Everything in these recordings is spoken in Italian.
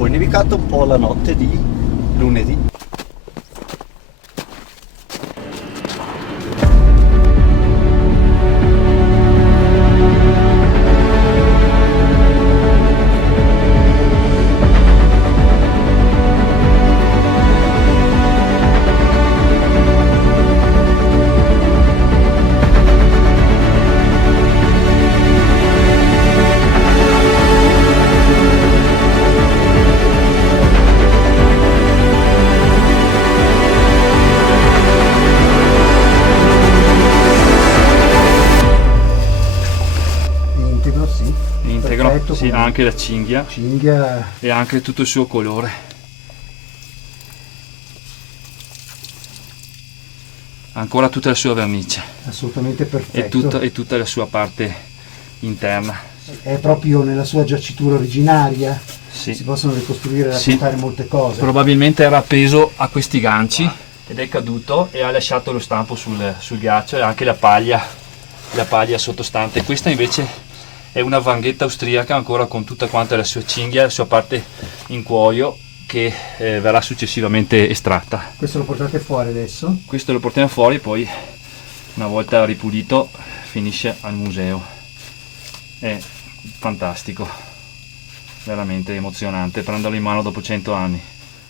poi nevicato un po' la notte di lunedì. Integro, Perfetto, sì, come anche la cinghia cinghia. e anche tutto il suo colore. Ancora tutta la sua vernice Assolutamente perfetto. e tutta la sua parte interna. È proprio nella sua giacitura originaria. Sì. Si possono ricostruire e Sì. raccontare molte cose. Probabilmente era appeso a questi ganci ed è caduto e ha lasciato lo stampo sul ghiaccio e anche la paglia sottostante. Questa invece è una vanghetta austriaca ancora con tutta quanta la sua cinghia, la sua parte in cuoio che verrà successivamente estratta. Questo lo portate fuori adesso? Questo lo portiamo fuori, poi una volta ripulito finisce al museo. È fantastico, veramente emozionante prenderlo in mano dopo 100 anni.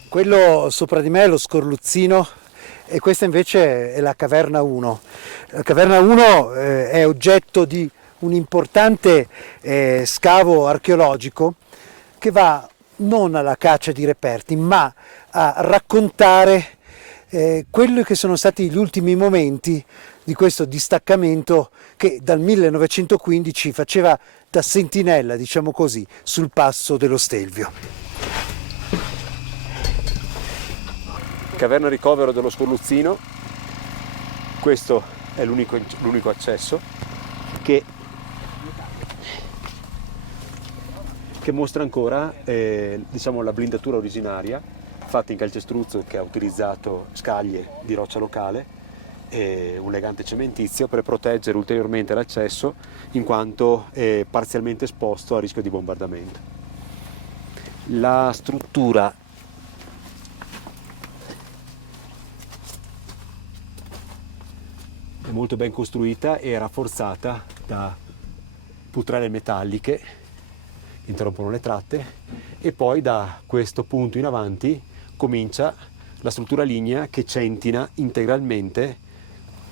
Quello sopra di me è lo Scorluzzino e questa invece è la Caverna 1. La Caverna 1 è oggetto di un importante scavo archeologico che va non alla caccia di reperti ma a raccontare quelli che sono stati gli ultimi momenti di questo distaccamento che dal 1915 faceva da sentinella, diciamo così, sul passo dello Stelvio. Caverna ricovero dello Scorluzzino, questo è l'unico accesso che mostra ancora diciamo, la blindatura originaria fatta in calcestruzzo che ha utilizzato scaglie di roccia locale e un legante cementizio per proteggere ulteriormente l'accesso in quanto è parzialmente esposto a rischio di bombardamento. La struttura è molto ben costruita e rafforzata da putrelle metalliche che interrompono le tratte e poi da questo punto in avanti comincia la struttura lignea che centina integralmente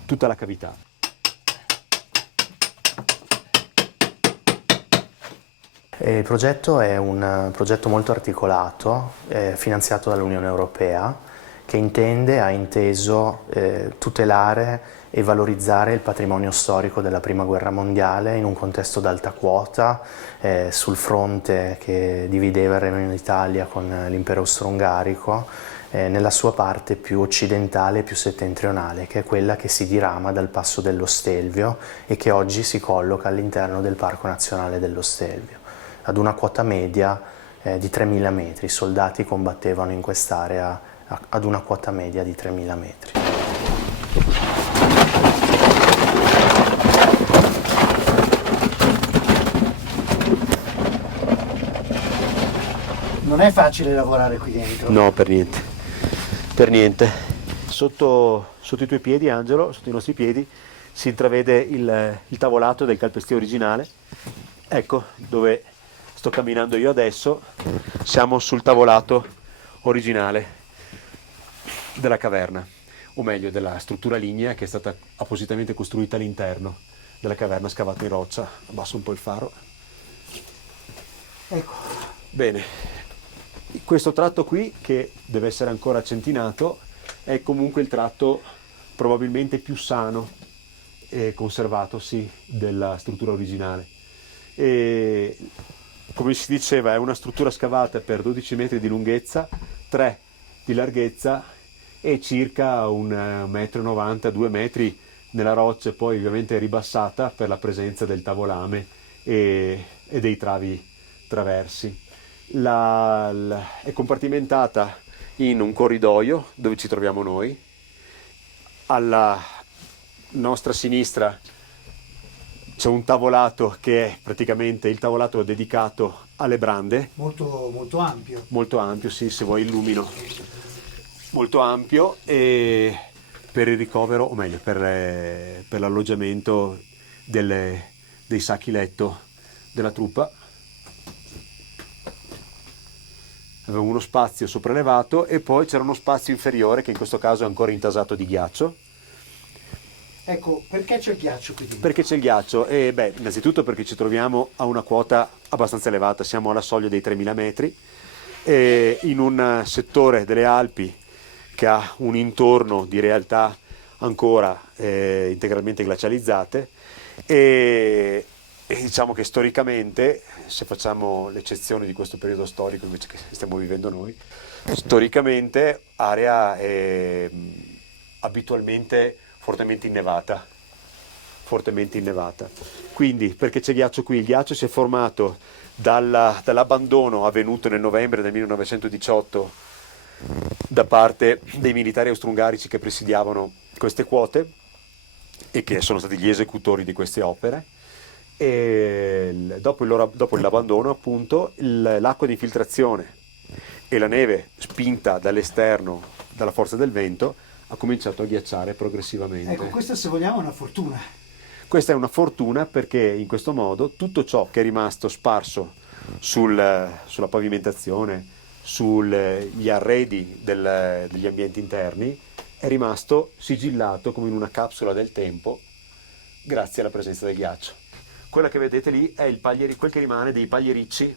tutta la cavità. Il progetto è un progetto molto articolato, finanziato dall'Unione Europea, che ha inteso tutelare e valorizzare il patrimonio storico della Prima Guerra Mondiale in un contesto d'alta quota, sul fronte che divideva il Regno d'Italia con l'impero austro-ungarico, nella sua parte più occidentale e più settentrionale, che è quella che si dirama dal passo dello Stelvio e che oggi si colloca all'interno del Parco Nazionale dello Stelvio. Ad una quota media di 3.000 metri, i soldati combattevano in quest'area ad una quota media di 3.000 metri. Non è facile lavorare qui dentro. No, per niente, per niente. Sotto i tuoi piedi, Angelo, sotto i nostri piedi, si intravede il tavolato del calpestio originale. Ecco dove sto camminando io adesso, siamo sul tavolato originale della caverna, o meglio della struttura lignea che è stata appositamente costruita all'interno della caverna scavata in roccia. Abbasso un po' il faro. Ecco. Bene, questo tratto qui, che deve essere ancora centinato, è comunque il tratto probabilmente più sano e conservato, sì, della struttura originale. E come si diceva, è una struttura scavata per 12 metri di lunghezza, 3 di larghezza e circa 1,90 m, 2 metri nella roccia, poi ovviamente ribassata per la presenza del tavolame e dei travi traversi. È compartimentata in un corridoio dove ci troviamo noi. Alla nostra sinistra C'è un tavolato che è praticamente il tavolato dedicato alle brande. Molto, molto ampio. Molto ampio, sì, se vuoi illumino. Molto ampio, e per il ricovero, o meglio, per l'alloggiamento dei sacchi letto della truppa. Aveva uno spazio sopraelevato e poi c'era uno spazio inferiore che in questo caso è ancora intasato di ghiaccio. Ecco, perché c'è il ghiaccio qui dentro? Perché c'è il ghiaccio? Innanzitutto perché ci troviamo a una quota abbastanza elevata, siamo alla soglia dei 3000 metri, in un settore delle Alpi che ha un intorno di realtà ancora integralmente glacializzate, e diciamo che storicamente, se facciamo l'eccezione di questo periodo storico invece che stiamo vivendo noi, storicamente area abitualmente fortemente innevata. Quindi, perché c'è ghiaccio qui? Il ghiaccio si è formato dall'abbandono avvenuto nel novembre del 1918 da parte dei militari austro-ungarici che presidiavano queste quote e che sono stati gli esecutori di queste opere. E dopo l'abbandono, appunto, l'acqua di infiltrazione e la neve spinta dall'esterno dalla forza del vento ha cominciato a ghiacciare progressivamente. Ecco, questa, se vogliamo, è una fortuna. Questa è una fortuna perché in questo modo tutto ciò che è rimasto sparso sulla pavimentazione, sugli arredi degli ambienti interni, è rimasto sigillato come in una capsula del tempo grazie alla presenza del ghiaccio. Quella che vedete lì è quel che rimane dei pagliericci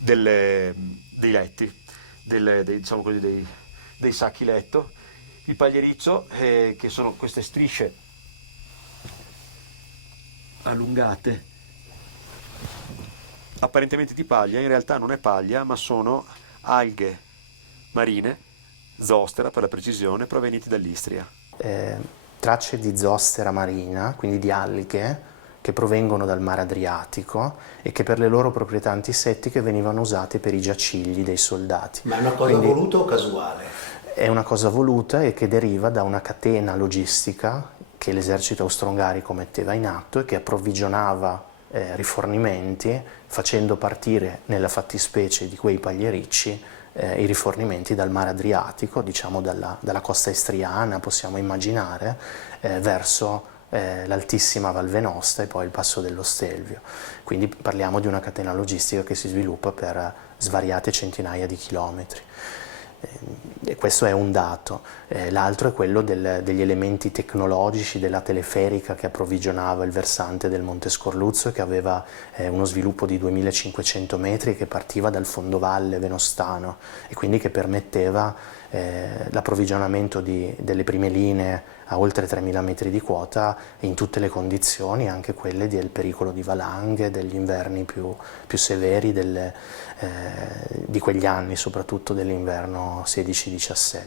dei letti, diciamo così, dei sacchi letto. Il pagliericcio, che sono queste strisce allungate, apparentemente di paglia, in realtà non è paglia, ma sono alghe marine, zostera per la precisione, provenienti dall'Istria. Tracce di zostera marina, quindi di alghe, che provengono dal mare Adriatico e che per le loro proprietà antisettiche venivano usate per i giacigli dei soldati. Ma è una cosa voluta o casuale? È una cosa voluta e che deriva da una catena logistica che l'esercito austro-ungarico metteva in atto e che approvvigionava rifornimenti, facendo partire nella fattispecie di quei pagliericci i rifornimenti dal mare Adriatico, diciamo dalla costa istriana, possiamo immaginare, verso l'altissima Val Venosta e poi il passo dello Stelvio. Quindi parliamo di una catena logistica che si sviluppa per svariate centinaia di chilometri. E questo è un dato. L'altro è quello degli elementi tecnologici della teleferica che approvvigionava il versante del Monte Scorluzzo, che aveva uno sviluppo di 2500 metri che partiva dal fondovalle venostano e quindi che permetteva l'approvvigionamento delle prime linee a oltre 3000 metri di quota in tutte le condizioni, anche quelle del pericolo di valanghe, degli inverni più severi di quegli anni, soprattutto dell'inverno 16-17.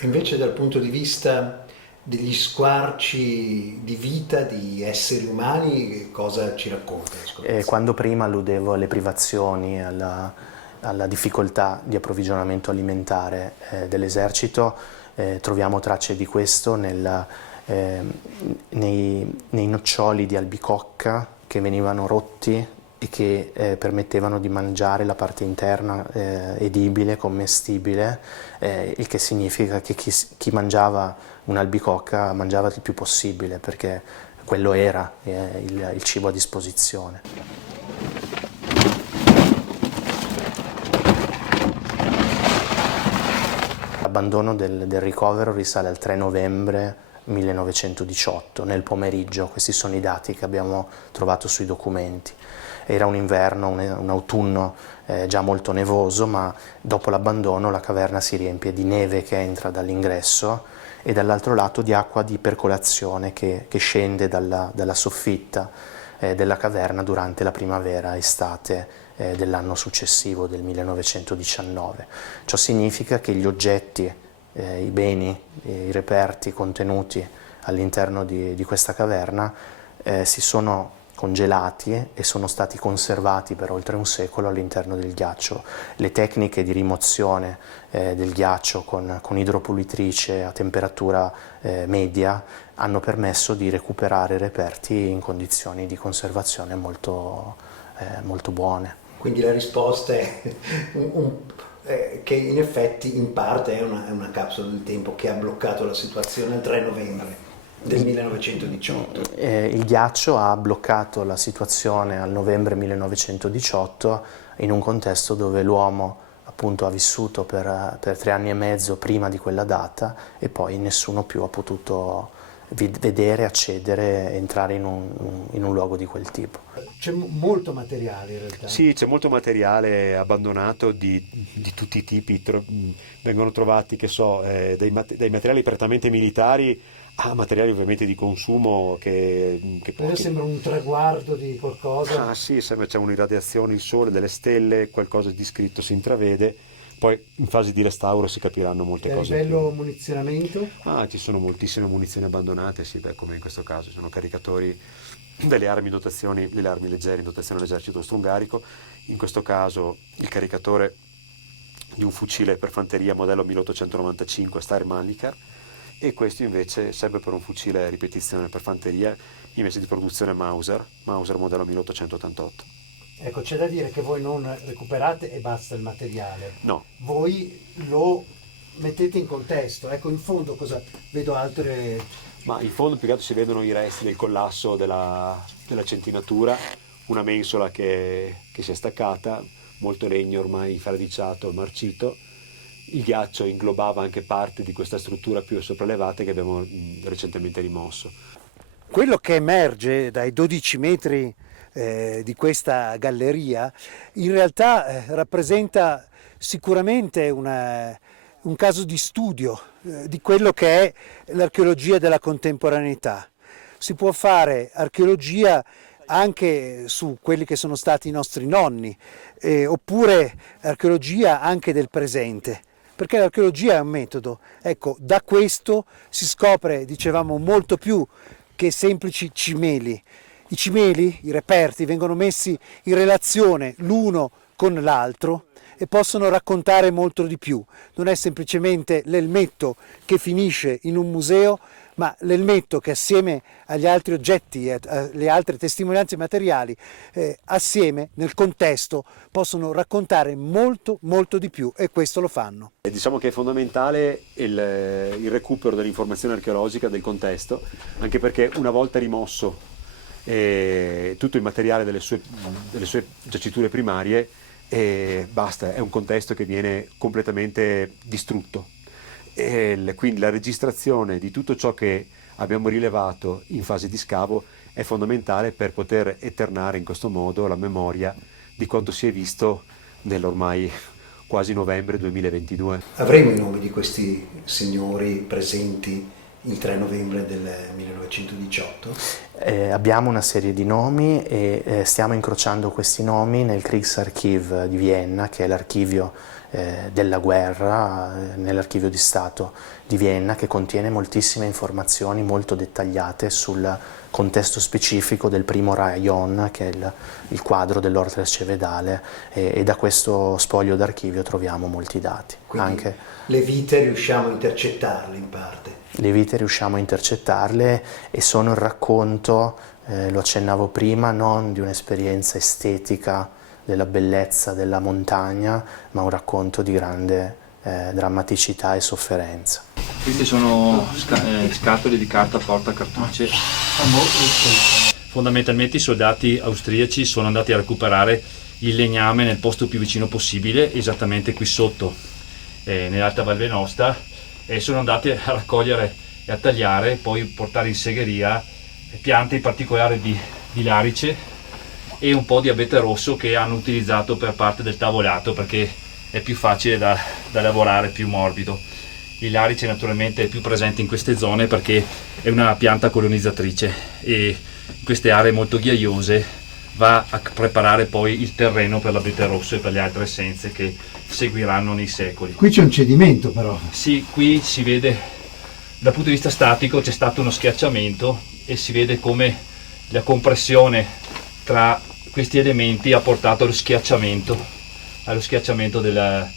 Invece dal punto di vista degli squarci di vita di esseri umani, cosa ci racconta? Quando prima alludevo alle privazioni, alla difficoltà di approvvigionamento alimentare dell'esercito, troviamo tracce di questo nei noccioli di albicocca che venivano rotti e che permettevano di mangiare la parte interna edibile, commestibile, il che significa che chi mangiava un'albicocca mangiava il più possibile, perché quello era il cibo a disposizione. L'abbandono del ricovero risale al 3 novembre 1918, nel pomeriggio. Questi sono i dati che abbiamo trovato sui documenti. Era un inverno, un autunno già molto nevoso, ma dopo l'abbandono la caverna si riempie di neve che entra dall'ingresso e dall'altro lato di acqua di percolazione che scende dalla soffitta della caverna durante la primavera-estate dell'anno successivo, del 1919. Ciò significa che gli oggetti, i beni, i reperti contenuti all'interno di questa caverna si sono congelati e sono stati conservati per oltre un secolo all'interno del ghiaccio. Le tecniche di rimozione del ghiaccio con idropulitrice a temperatura media hanno permesso di recuperare reperti in condizioni di conservazione molto buone. Quindi la risposta è che in effetti in parte è una capsula del tempo che ha bloccato la situazione il 3 novembre del 1918. Il ghiaccio ha bloccato la situazione al novembre 1918 in un contesto dove l'uomo appunto ha vissuto per 3 anni e mezzo prima di quella data e poi nessuno più ha potuto vedere, accedere, entrare in un luogo di quel tipo. C'è molto materiale in realtà. Sì, c'è molto materiale abbandonato di tutti i tipi, vengono trovati, che so, dai materiali prettamente militari a materiali ovviamente di consumo che Sembra un traguardo di qualcosa. Ah sì, sembra c'è un'irradiazione, il sole, delle stelle, qualcosa di scritto si intravede. Poi in fase di restauro si capiranno molte cose. A livello munizionamento? Ci sono moltissime munizioni abbandonate, sì, come in questo caso, sono caricatori delle armi delle armi leggere in dotazione all'esercito austro-ungarico. In questo caso il caricatore di un fucile per fanteria modello 1895 Steyr-Mannlicher, e questo invece serve per un fucile a ripetizione per fanteria invece di produzione Mauser modello 1888. Ecco, c'è da dire che voi non recuperate e basta il materiale. No. Voi lo mettete in contesto. Ecco, in fondo cosa vedo altre... Ma in fondo più che altro si vedono i resti del collasso della centinatura, una mensola che si è staccata, molto legno ormai infradiciato, marcito. Il ghiaccio inglobava anche parte di questa struttura più sopraelevata che abbiamo recentemente rimosso. Quello che emerge dai 12 metri di questa galleria in realtà rappresenta sicuramente un caso di studio di quello che è l'archeologia della contemporaneità. Si può fare archeologia anche su quelli che sono stati i nostri nonni, oppure archeologia anche del presente, perché l'archeologia è un metodo. Ecco, da questo si scopre, dicevamo, molto più che semplici cimeli. I cimeli, i reperti, vengono messi in relazione l'uno con l'altro e possono raccontare molto di più. Non è semplicemente l'elmetto che finisce in un museo, ma l'elmetto che assieme agli altri oggetti e alle altre testimonianze materiali, assieme nel contesto, possono raccontare molto di più, e questo lo fanno. Diciamo che è fondamentale il recupero dell'informazione archeologica del contesto, anche perché una volta rimosso tutto il materiale delle sue giaciture primarie, basta, è un contesto che viene completamente distrutto. Quindi la registrazione di tutto ciò che abbiamo rilevato in fase di scavo è fondamentale per poter eternare in questo modo la memoria di quanto si è visto nell'ormai quasi novembre 2022. Avremo i nomi di questi signori presenti il 3 novembre del 1918? Abbiamo una serie di nomi e stiamo incrociando questi nomi nel Kriegsarchiv di Vienna, che è l'archivio della guerra, nell'archivio di Stato di Vienna, che contiene moltissime informazioni molto dettagliate sul contesto specifico del primo Rajon, che è il quadro dell'Ortes-Cevedale, e da questo spoglio d'archivio troviamo molti dati. Quindi anche le vite riusciamo a intercettarle in parte? Le vite riusciamo a intercettarle e sono il racconto, lo accennavo prima, non di un'esperienza estetica della bellezza della montagna, ma un racconto di grande drammaticità e sofferenza. Queste sono scatole di carta portacartucce. Fondamentalmente i soldati austriaci sono andati a recuperare il legname nel posto più vicino possibile, esattamente qui sotto, nell'Alta Val Venosta, e sono andati a raccogliere e a tagliare, poi portare in segheria piante in particolare di larice e un po' di abete rosso che hanno utilizzato per parte del tavolato, perché è più facile da lavorare, più morbido. Il larice naturalmente è più presente in queste zone perché è una pianta colonizzatrice e in queste aree molto ghiaiose va a preparare poi il terreno per l'abete rosso e per le altre essenze che seguiranno nei secoli. Qui c'è un cedimento però. Sì, qui si vede dal punto di vista statico c'è stato uno schiacciamento e si vede come la compressione tra questi elementi ha portato allo schiacciamento della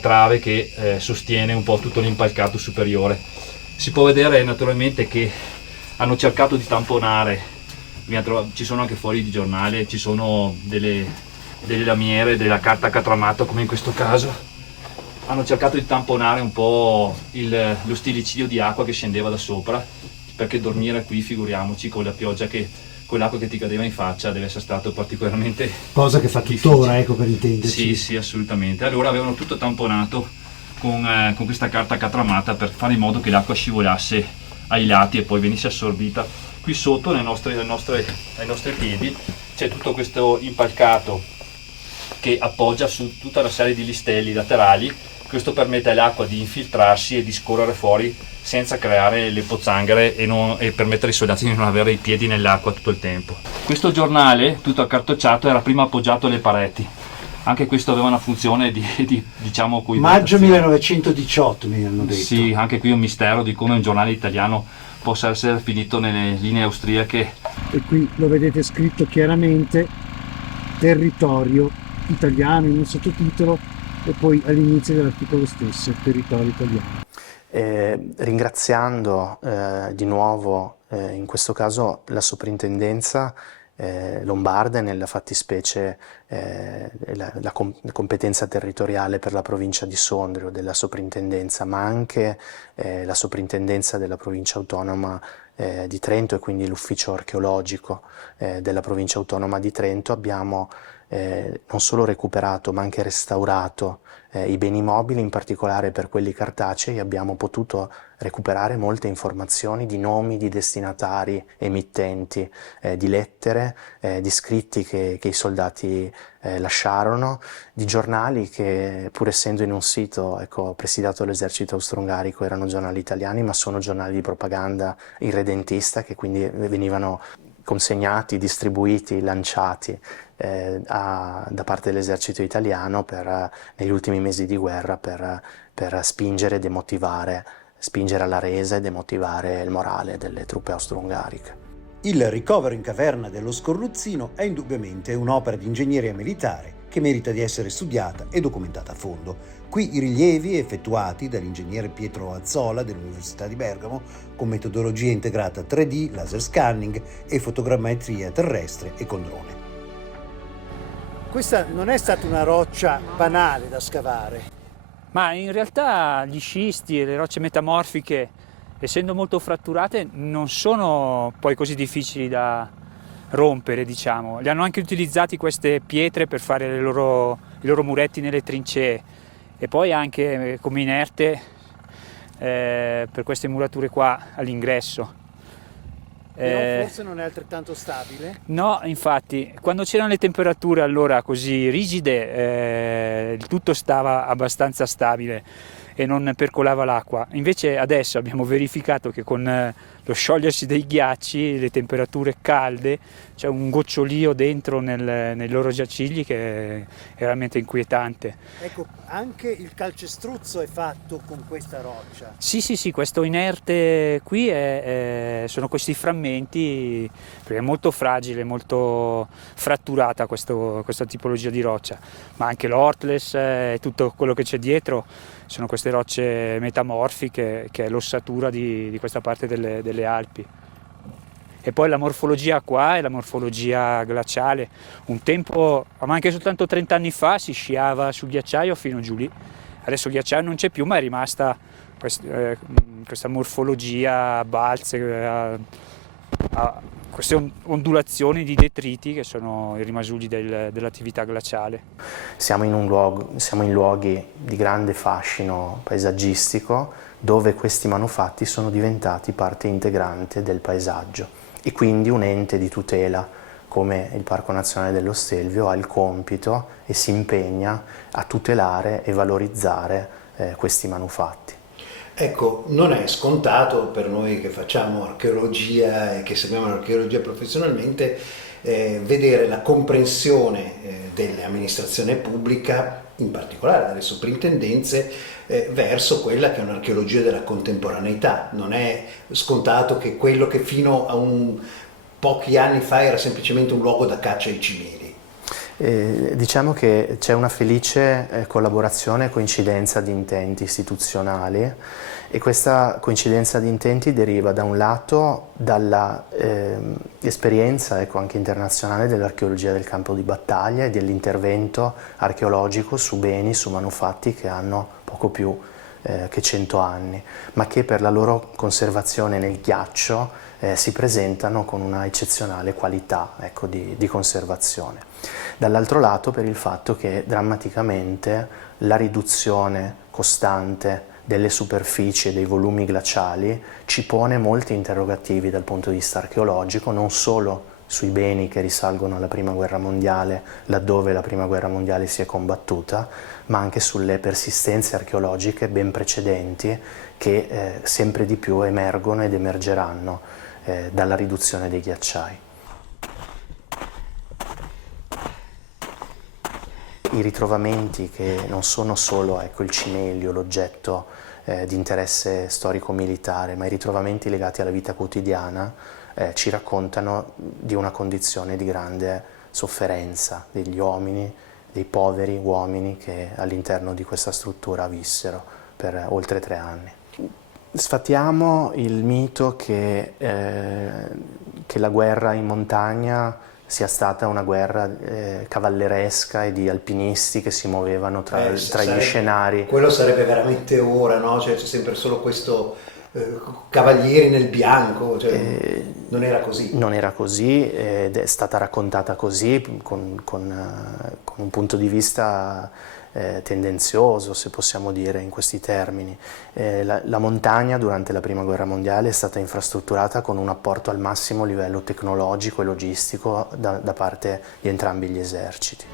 trave che sostiene un po' tutto l'impalcato superiore. Si può vedere naturalmente che hanno cercato di tamponare, ci sono anche fogli di giornale, ci sono delle lamiere, della carta catramata come in questo caso, hanno cercato di tamponare un po' lo stillicidio di acqua che scendeva da sopra, perché dormire qui, figuriamoci, con la pioggia con l'acqua che ti cadeva in faccia deve essere stato particolarmente Cosa che fa tuttora, ecco, per intenderci. Sì, assolutamente. Allora avevano tutto tamponato con questa carta catramata per fare in modo che l'acqua scivolasse ai lati e poi venisse assorbita. Qui sotto ai nostri piedi c'è tutto questo impalcato che appoggia su tutta una serie di listelli laterali. Questo permette all'acqua di infiltrarsi e di scorrere fuori senza creare le pozzanghere e permettere ai soldati di non avere i piedi nell'acqua tutto il tempo. Questo giornale, tutto accartocciato, era prima appoggiato alle pareti. Anche questo aveva una funzione diciamo Maggio 1918 mi hanno detto. Sì, anche qui un mistero di come un giornale italiano possa essere finito nelle linee austriache. E qui lo vedete scritto chiaramente, territorio italiano in un sottotitolo, e poi all'inizio dell'articolo stesso, territorio italiano. Ringraziando di nuovo in questo caso la soprintendenza lombarda, nella fattispecie la competenza territoriale per la provincia di Sondrio della soprintendenza, ma anche la soprintendenza della provincia autonoma di Trento e quindi l'ufficio archeologico della provincia autonoma di Trento, abbiamo non solo recuperato ma anche restaurato i beni mobili, in particolare per quelli cartacei abbiamo potuto recuperare molte informazioni di nomi di destinatari, emittenti, di lettere, di scritti che i soldati lasciarono, di giornali che, pur essendo in un sito presidiato dall'esercito austro-ungarico, erano giornali italiani, ma sono giornali di propaganda irredentista che quindi venivano consegnati, distribuiti, lanciati da parte dell'esercito italiano negli ultimi mesi di guerra per spingere e demotivare, spingere alla resa e demotivare il morale delle truppe austro-ungariche. Il ricovero in caverna dello Scorruzzino è indubbiamente un'opera di ingegneria militare che merita di essere studiata e documentata a fondo. Qui i rilievi effettuati dall'ingegnere Pietro Azzola dell'Università di Bergamo con metodologia integrata 3D, laser scanning e fotogrammetria terrestre e con drone. Questa non è stata una roccia banale da scavare. Ma in realtà gli scisti e le rocce metamorfiche, essendo molto fratturate, non sono poi così difficili da rompere, diciamo. Li hanno anche utilizzati queste pietre per fare i loro muretti nelle trincee e poi anche come inerte per queste murature qua all'ingresso. Però forse non è altrettanto stabile? No, infatti, quando c'erano le temperature allora così rigide, il tutto stava abbastanza stabile e non percolava l'acqua. Invece adesso abbiamo verificato che con lo sciogliersi dei ghiacci, le temperature calde, c'è un gocciolio dentro nei loro giacigli che è veramente inquietante. Ecco, anche il calcestruzzo è fatto con questa roccia. Sì, questo inerte qui sono questi frammenti, perché è molto fragile, molto fratturata questa tipologia di roccia, ma anche l'Ortles e tutto quello che c'è dietro sono queste rocce metamorfiche, che è l'ossatura di questa parte delle Alpi. E poi la morfologia qua è la morfologia glaciale. Un tempo, ma anche soltanto 30 anni fa, si sciava sul ghiacciaio fino giù lì. Adesso il ghiacciaio non c'è più, ma è rimasta questa morfologia a balze, a queste ondulazioni di detriti che sono i rimasugli dell'attività glaciale. Siamo in luoghi di grande fascino paesaggistico dove questi manufatti sono diventati parte integrante del paesaggio e quindi un ente di tutela come il Parco Nazionale dello Stelvio ha il compito e si impegna a tutelare e valorizzare questi manufatti. Ecco, non è scontato per noi che facciamo archeologia e che seguiamo l'archeologia professionalmente vedere la comprensione dell'amministrazione pubblica, in particolare dalle soprintendenze, verso quella che è un'archeologia della contemporaneità. Non è scontato che quello che fino a un pochi anni fa era semplicemente un luogo da caccia ai cimeli? Diciamo che c'è una felice collaborazione e coincidenza di intenti istituzionali, e questa coincidenza di intenti deriva da un lato dalla esperienza, ecco, anche internazionale dell'archeologia del campo di battaglia e dell'intervento archeologico su beni, su manufatti che hanno poco più che 100 anni, ma che per la loro conservazione nel ghiaccio si presentano con una eccezionale qualità, ecco, di conservazione. Dall'altro lato per il fatto che drammaticamente la riduzione costante delle superfici e dei volumi glaciali ci pone molti interrogativi dal punto di vista archeologico, non solo sui beni che risalgono alla Prima Guerra Mondiale, laddove la Prima Guerra Mondiale si è combattuta, ma anche sulle persistenze archeologiche ben precedenti che sempre di più emergono ed emergeranno dalla riduzione dei ghiacciai. I ritrovamenti, che non sono solo, ecco, il cimelio, l'oggetto di interesse storico-militare, ma i ritrovamenti legati alla vita quotidiana ci raccontano di una condizione di grande sofferenza degli uomini, dei poveri uomini che all'interno di questa struttura vissero per oltre 3 anni. Sfatiamo il mito che la guerra in montagna sia stata una guerra cavalleresca e di alpinisti che si muovevano tra gli scenari. Quello sarebbe veramente ora, no? Cioè, c'è sempre solo questo cavalieri nel bianco, cioè, non era così. Non era così, ed è stata raccontata così con un punto di vista tendenzioso, se possiamo dire in questi termini. La montagna durante la Prima Guerra Mondiale è stata infrastrutturata con un apporto al massimo livello tecnologico e logistico da parte di entrambi gli eserciti.